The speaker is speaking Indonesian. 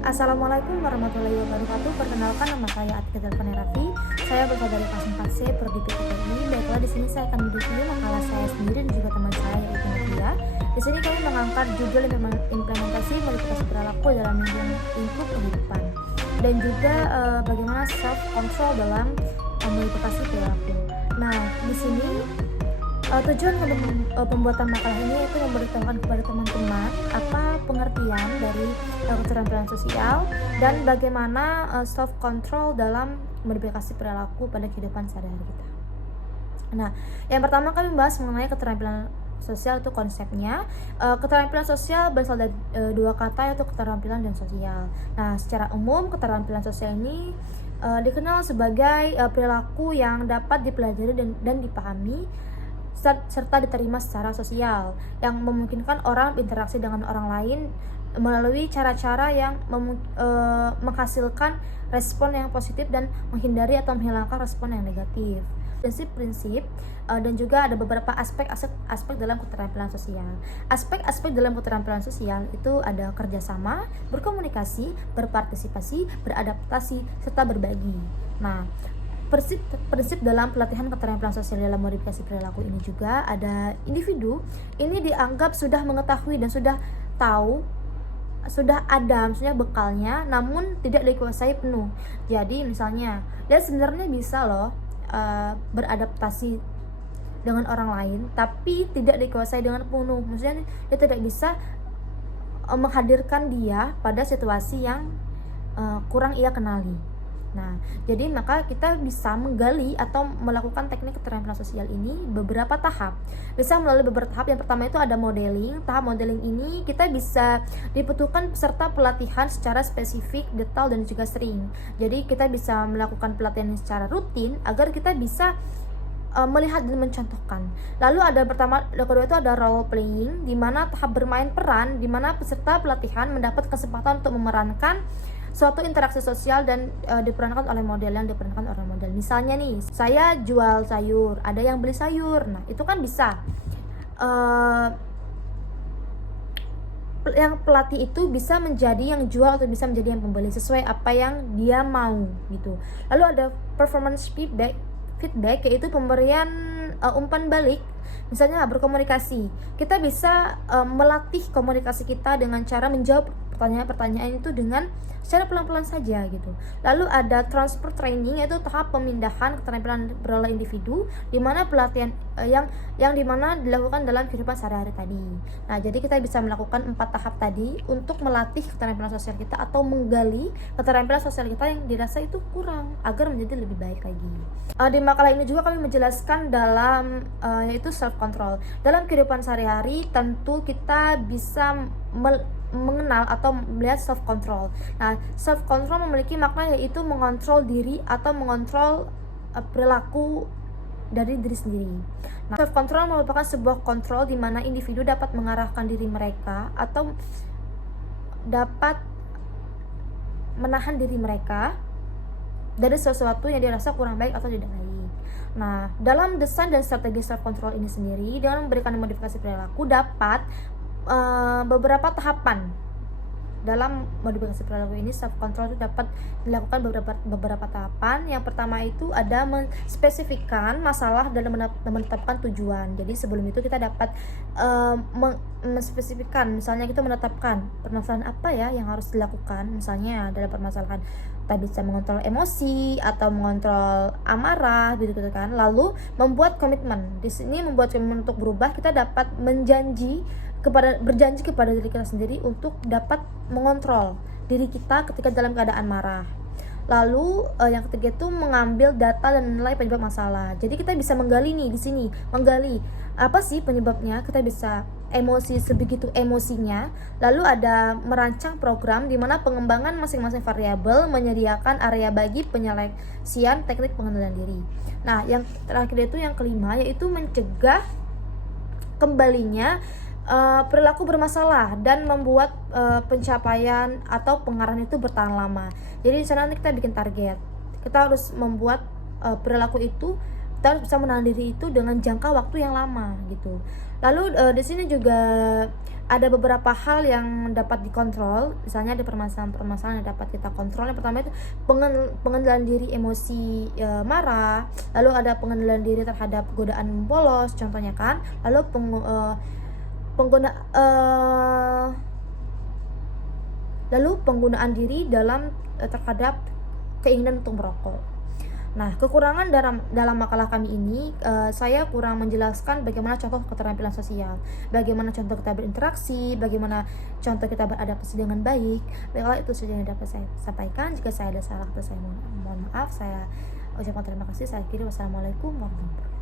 Assalamualaikum warahmatullahi wabarakatuh. Perkenalkan, nama saya Atika Delvani Raffi. Saya berasal dari kelas 4C Prodi PTPI. Baiklah, di sini saya akan mereview makalah saya sendiri dan juga teman saya yaitu Nadia. Di sini kami mengangkat judul implementasi modifikasi perilaku dalam lingkup kehidupan dan juga bagaimana self control dalam modifikasi perilaku. Nah, di sini tujuan pembuatan makalah ini yaitu memberitahukan kepada teman-teman apa pengertian dari keterampilan sosial dan bagaimana self control dalam modifikasi perilaku pada kehidupan sehari-hari kita. Nah, yang pertama kami membahas mengenai keterampilan sosial, itu konsepnya. Keterampilan sosial berasal dari dua kata, yaitu keterampilan dan sosial. Nah, secara umum keterampilan sosial ini dikenal sebagai perilaku yang dapat dipelajari dan dipahami serta diterima secara sosial, yang memungkinkan orang berinteraksi dengan orang lain melalui cara-cara yang menghasilkan respon yang positif dan menghindari atau menghilangkan respon yang negatif. Prinsip-prinsip dan juga ada beberapa aspek dalam keterampilan sosial. Aspek-aspek dalam keterampilan sosial itu ada kerjasama, berkomunikasi, berpartisipasi, beradaptasi, serta berbagi. Nah, prinsip dalam pelatihan keterampilan sosial dalam modifikasi perilaku ini juga ada individu ini dianggap sudah mengetahui dan sudah ada maksudnya bekalnya, namun tidak dikuasai penuh. Jadi misalnya dia sebenarnya bisa loh beradaptasi dengan orang lain, tapi tidak dikuasai dengan penuh. Maksudnya dia tidak bisa menghadirkan dia pada situasi yang kurang ia kenali. Nah, jadi maka kita bisa menggali atau melakukan teknik keterampilan sosial ini beberapa tahap. Bisa melalui beberapa tahap. Yang pertama itu ada modeling. Tahap modeling ini kita bisa dibutuhkan peserta pelatihan secara spesifik, detail, dan juga sering. Jadi kita bisa melakukan pelatihan ini secara rutin agar kita bisa melihat dan mencontohkan. Lalu ada kedua itu ada role playing, di mana tahap bermain peran, di mana peserta pelatihan mendapat kesempatan untuk memerankan suatu interaksi sosial dan diperankan oleh model yang diperankan oleh model. Misalnya nih, saya jual sayur, ada yang beli sayur. Nah, itu kan bisa yang pelatih itu bisa menjadi yang jual atau bisa menjadi yang pembeli sesuai apa yang dia mau gitu. Lalu ada performance feedback yaitu pemberian umpan balik. Misalnya berkomunikasi, kita bisa melatih komunikasi kita dengan cara menjawab pertanyaan-pertanyaan itu dengan secara pelan-pelan saja gitu. Lalu ada transfer training, yaitu tahap pemindahan keterampilan berolah individu, di mana pelatihan yang dimana dilakukan dalam kehidupan sehari-hari tadi. Nah, jadi kita bisa melakukan 4 tahap tadi untuk melatih keterampilan sosial kita atau menggali keterampilan sosial kita yang dirasa itu kurang agar menjadi lebih baik lagi. Di makalah ini juga kami menjelaskan dalam yaitu self control. Dalam kehidupan sehari-hari tentu kita bisa mengenal atau melihat self control. Nah, self control memiliki makna yaitu mengontrol diri atau mengontrol perilaku dari diri sendiri. Nah, self control merupakan sebuah kontrol di mana individu dapat mengarahkan diri mereka atau dapat menahan diri mereka dari sesuatu yang dirasa kurang baik atau tidak baik. Nah, dalam desain dan strategi self control ini sendiri dengan memberikan modifikasi perilaku dapat beberapa tahapan. Dalam modifikasi perilaku ini self control itu dapat dilakukan beberapa tahapan. Yang pertama itu ada menspesifikkan masalah dan menetapkan tujuan. Jadi sebelum itu kita dapat menspesifikkan, misalnya kita menetapkan permasalahan apa ya yang harus dilakukan. Misalnya dalam permasalahan kita bisa mengontrol emosi atau mengontrol amarah gitu kan. Lalu membuat komitmen. Di sini membuat komitmen untuk berubah, kita dapat berjanji kepada diri kita sendiri untuk dapat mengontrol diri kita ketika dalam keadaan marah. Lalu yang ketiga itu mengambil data dan menilai penyebab masalah. Jadi kita bisa menggali nih di sini, menggali apa sih penyebabnya. Kita bisa emosi sebegitu emosinya. Lalu ada merancang program di mana pengembangan masing-masing variabel menyediakan area bagi penyeleksian teknik pengendalian diri. Nah, yang terakhir itu yang kelima yaitu mencegah kembalinya perilaku bermasalah dan membuat pencapaian atau pengarahan itu bertahan lama. Jadi di sana kita bikin target. Kita harus membuat perilaku itu kita harus bisa menahan diri itu dengan jangka waktu yang lama gitu. Lalu di sini juga ada beberapa hal yang dapat dikontrol, misalnya ada permasalahan yang dapat kita kontrol. Yang pertama itu pengendalian diri emosi marah, lalu ada pengendalian diri terhadap godaan bolos contohnya kan, lalu penggunaan diri dalam terhadap keinginan untuk merokok. Nah, kekurangan dalam makalah kami ini, saya kurang menjelaskan bagaimana contoh keterampilan sosial, bagaimana contoh kita berinteraksi, bagaimana contoh kita beradaptasi dengan baik. Baiklah, itu saja yang dapat saya sampaikan. Jika saya ada salah kata, saya mohon maaf. Saya ucapkan terima kasih. Saya akhiri. Wassalamualaikum warahmatullahi wabarakatuh.